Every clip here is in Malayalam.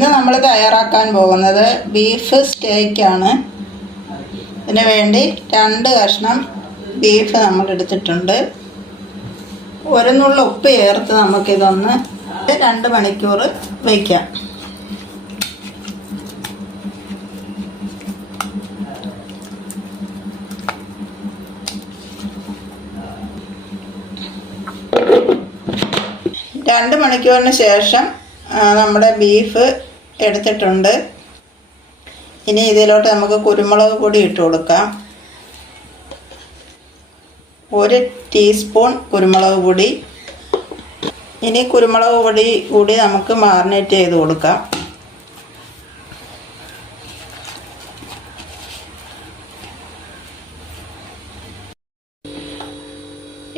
ഇന്ന് നമ്മൾ തയ്യാറാക്കാൻ പോകുന്നത് ബീഫ് സ്റ്റേക്കാണ് ഇതിന് വേണ്ടി രണ്ട് കഷ്ണം ബീഫ് നമ്മൾ എടുത്തിട്ടുണ്ട്. ഒരു നുള്ള ഉപ്പ് ചേർത്ത് നമുക്കിതൊന്ന് രണ്ട് മണിക്കൂർ വയ്ക്കാം രണ്ട് മണിക്കൂറിന് ശേഷം നമ്മുടെ ബീഫ് എടുത്തിട്ടുണ്ട്. ഇനി ഇതിലോട്ട് നമുക്ക് കുരുമുളക് പൊടി ഇട്ട് കൊടുക്കാം. ഒരു ടീസ്പൂൺ കുരുമുളക് പൊടി. ഇനി കുരുമുളക് പൊടി കൂടി നമുക്ക് മാറിനേറ്റ് ചെയ്ത് കൊടുക്കാം.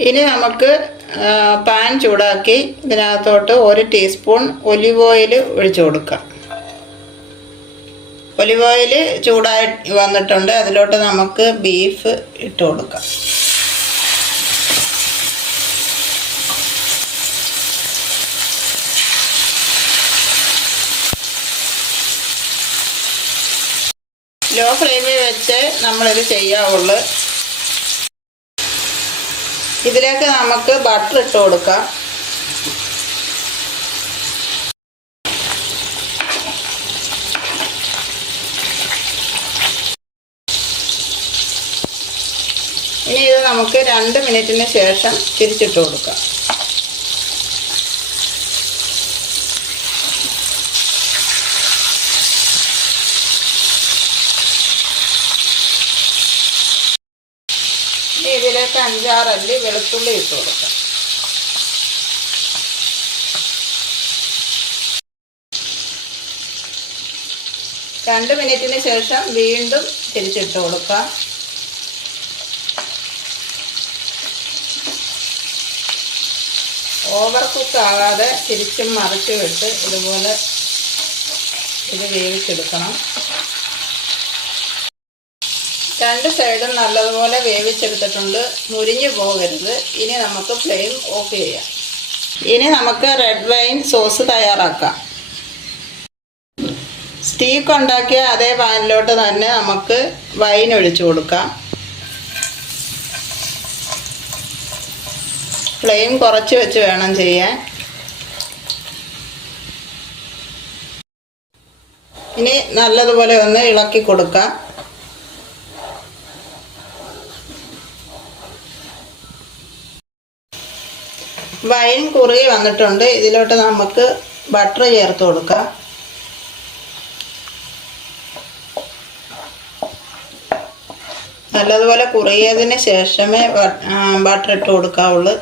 ഇനി നമുക്ക് പാൻ ചൂടാക്കി ഇതിനകത്തോട്ട് ഒരു ടീസ്പൂൺ ഒലിവ് ഓയിൽ ഒഴിച്ചു കൊടുക്കാം. ഒലിവ് ഓയിൽ ചൂടായി വന്നിട്ടുണ്ട്. അതിലോട്ട് നമുക്ക് ബീഫ് ഇട്ട് കൊടുക്കാം. ലോ ഫ്ലെയിമിൽ വെച്ച് നമ്മളിത് ചെയ്യാവുള്ളൂ. ഇതിലേക്ക് നമുക്ക് ബട്ടർ ഇട്ട് കൊടുക്കാം ഇനി ഇത് നമുക്ക് രണ്ട് മിനിറ്റിന് ശേഷം തിരിച്ചിട്ട് കൊടുക്കാം. ഇതിലേക്ക് അഞ്ചാറല്ലി വെളുത്തുള്ളി ഇട്ട് കൊടുക്കാം. രണ്ട് മിനിറ്റിന് ശേഷം വീണ്ടും തിരിച്ചിട്ട് കൊടുക്കാം. ഓവർ കുക്ക് ആകാതെ തിരിച്ചും മറിച്ചും ഇട്ട് ഇതുപോലെ ഇത് വേവിച്ചെടുക്കണം. രണ്ട് സൈഡും നല്ലതുപോലെ വേവിച്ചെടുത്തിട്ടുണ്ട്. മുരിഞ്ഞു പോകരുത്. ഇനി നമുക്ക് ഫ്ലെയിം ഓഫ് ചെയ്യാം. ഇനി നമുക്ക് റെഡ് വൈൻ സോസ് തയ്യാറാക്കാം. സ്റ്റീക്ക് ഉണ്ടാക്കിയ അതേ പാനിലോട്ട് തന്നെ നമുക്ക് വൈൻ ഒഴിച്ചു കൊടുക്കാം. ഫ്ലെയിം കുറച്ച് വെച്ച് വേണം ചെയ്യാൻ. ഇനി നല്ലതുപോലെ ഒന്ന് ഇളക്കി കൊടുക്കാം. വൈൻ കുറുകി വന്നിട്ടുണ്ട്. ഇതിലോട്ട് നമുക്ക് ബട്ടർ ചേർത്ത് കൊടുക്കാം. നല്ലതുപോലെ കുറുകിയതിന് ശേഷമേ ബട്ടർ ഇട്ട് കൊടുക്കാവുള്ളൂ.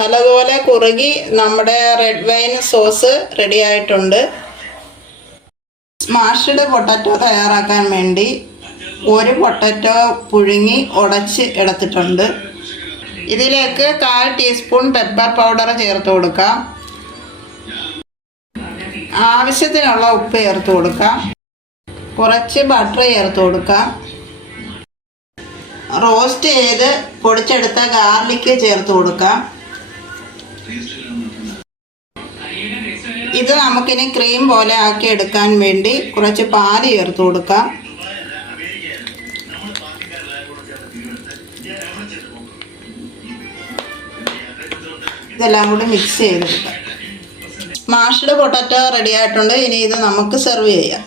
നല്ലതുപോലെ കുറുകി നമ്മുടെ റെഡ് വൈൻ സോസ് റെഡി ആയിട്ടുണ്ട്. സ്മാഷ്ഡ് പൊട്ടറ്റോ തയ്യാറാക്കാൻ വേണ്ടി ഒരു പൊട്ടറ്റോ പുഴുങ്ങി ഉടച്ച് എടുത്തിട്ടുണ്ട്. ഇതിലേക്ക് കാൽ ടീസ്പൂൺ പെപ്പർ പൗഡർ ചേർത്ത് കൊടുക്കാം. ആവശ്യത്തിനുള്ള ഉപ്പ് ചേർത്ത് കൊടുക്കാം. കുറച്ച് ബട്ടർ ചേർത്ത് കൊടുക്കാം. റോസ്റ്റ് ചെയ്ത് പൊടിച്ചെടുത്ത ഗാർലിക്ക് ചേർത്ത് കൊടുക്കാം. ഇത് നമുക്കിനി ക്രീം പോലെ ആക്കി എടുക്കാൻ വേണ്ടി കുറച്ച് പാൽ ചേർത്ത് കൊടുക്കാം. ഇതെല്ലാം കൂടി മിക്സ് ചെയ്തെടുക്കാം. മാഷ്ഡ് പൊട്ടറ്റോ റെഡി ആയിട്ടുണ്ട്. ഇനി ഇത് നമുക്ക് സെർവ് ചെയ്യാം.